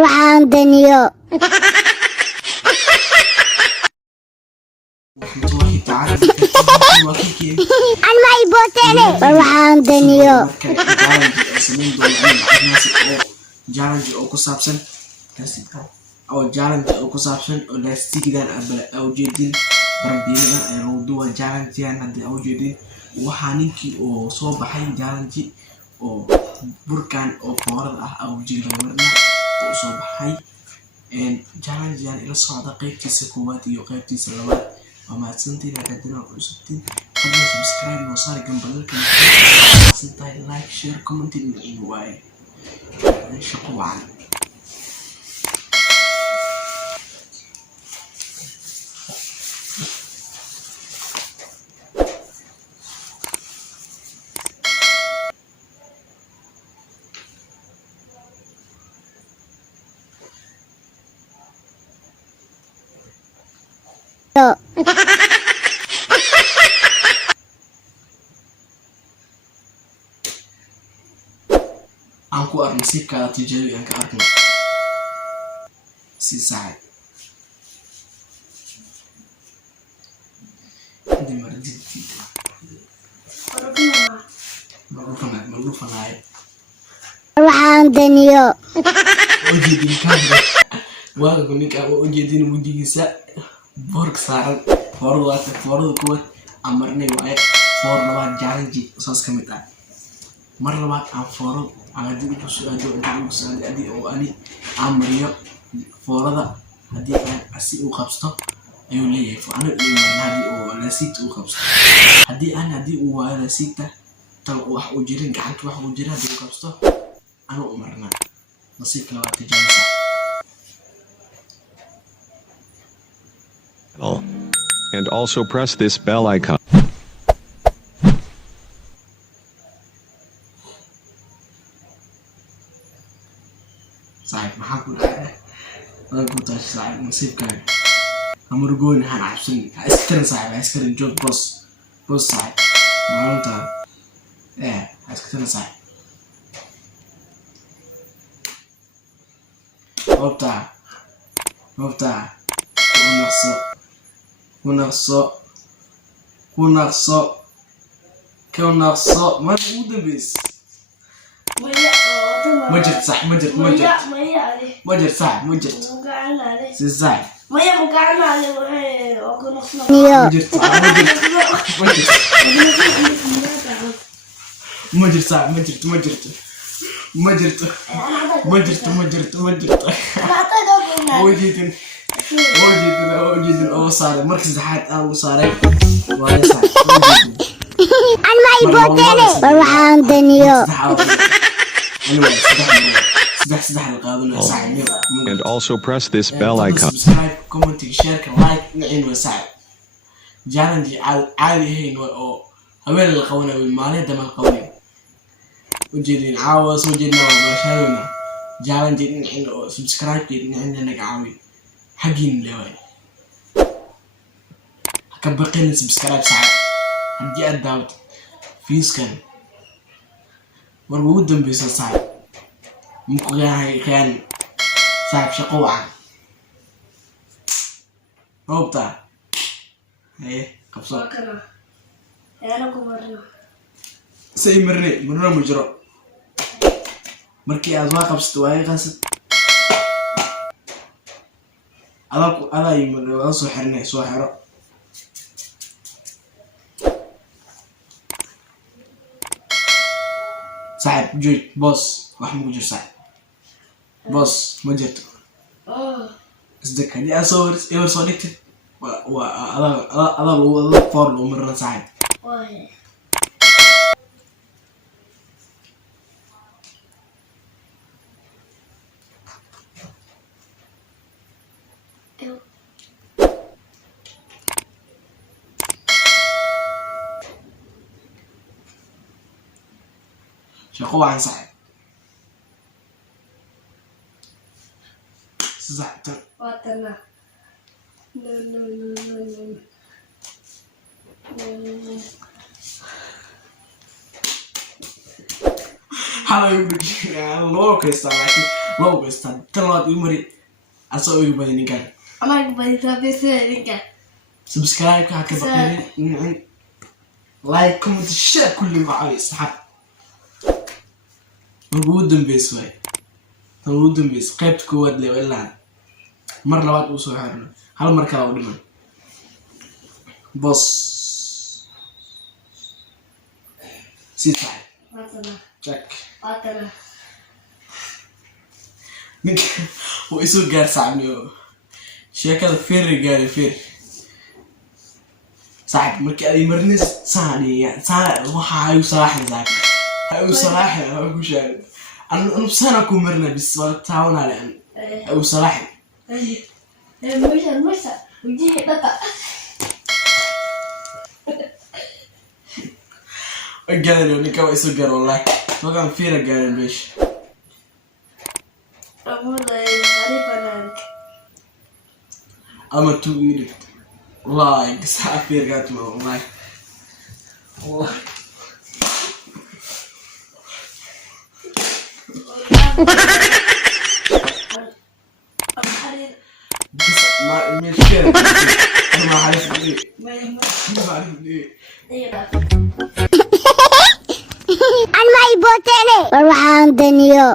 waxaan daniyo an ma ibootene waxaan daniyo challenge oo ku saabsan oo laastigidan aw jeedin barbiyada ay lagu duwa challenge-yan hadii aw jeedin waxaa ninkii oo soo baxay challenge oo burkan oo foorada ah aw jeedin marna oo soo baxay challenge-yan ila socda qaybtiisa koowaad iyo qaybtiisa labaad ama santiin hadana ku cusubtiin fadlan subscribe oo saar gambalka santii like share comment in way shaqo wacan aku arna si kala tijabi yang ka arna si saad di marjid marufanay waxaan daniyo ujeedin kamera waa kunika ujeedin mudigiisa borg saaran foorada kuwad amarnay waay foor labaad challenge saas kamid ah mar labaad aan fooro aan dib u soo adii oo ani amriyo foorada hadii aan asi u qabsto ayuu leeyahay foorada iyo marnadi oo laasiit u qabsto hadii uu waayo laasiita tan wax u jirin gacanta wax u jira hadii uu qabsto ana u marna nasiib labaad tijaabisa and also press this bell icon. صاحب محاكو الحياة أقول تاش صاحب نصيب كان أمرقوني هان عبسني عسكرين صاحب عسكرين جوب بوس صاحب ما أنت عسكرين صاحب وبتاع ونقصو ما تقول بس مجد صح مجد صح مجد صح مجد صح وجد أو صار مركز حاد أو صار ولا صار an ma ibootene waxaan daniyo And also press this bell icon. Subscribe, comment, share, like, نعين وساعد. challenge عادي هين أو هوين القوانين والمالية دم القوانين. وجدين عاوز وجدنا وبشرنا. challenge نعين أو subscribe نعين نقعوي. حقين لوين. كبقين subscribe ساعد. هدي أداوت. فيس كان. ورودن بيصير ساعد. ممكن كان صاحب شقوعة روبتا ايه قبصة أنا كمرنا سي مرنا مجرى مركي أزواج قبصت وهي قصت أنا يمر سحرني سحرة صاحب جوي بوس واحد مجر صاحب بوس مجرته صدق هدي أصور إيور صديقتي وأنا فور لو مرة صاحب شقوة عن صاحب زعتر واتنا هلا يبدي يعني لو كيستا لكن واو بس تلوات يمري أسوي بدي نقال أنا قبل تبي نقال سبسكرايب كهك بقولي لايك كومنت شير كل معاي صح موجود بيسوي موجود بيس قيبت كود لي ولا مرة لوات وصل هذا هل مرة كلا ودمن بص سيسا أتنا check أتنا نك ويسوق قار ساميو شكل فير قال فير صاحب مركي أي مرنس ثاني يعني ثاني وحايو صراحة زاك هايو صراحة هايو شاهد أنا بسنة أكون مرنا بس تعاون على أن هايو صراحة موسى ودي بقى قال لي إنك ويسوق قار والله ما كان فير قال ليش أمور غريبة أما تويرت والله قصة فير قالت ما والله والله بس ما مشكلة أنا ما أعرف ليه ما أعرف ليه An may bote ne. Parang ganyo.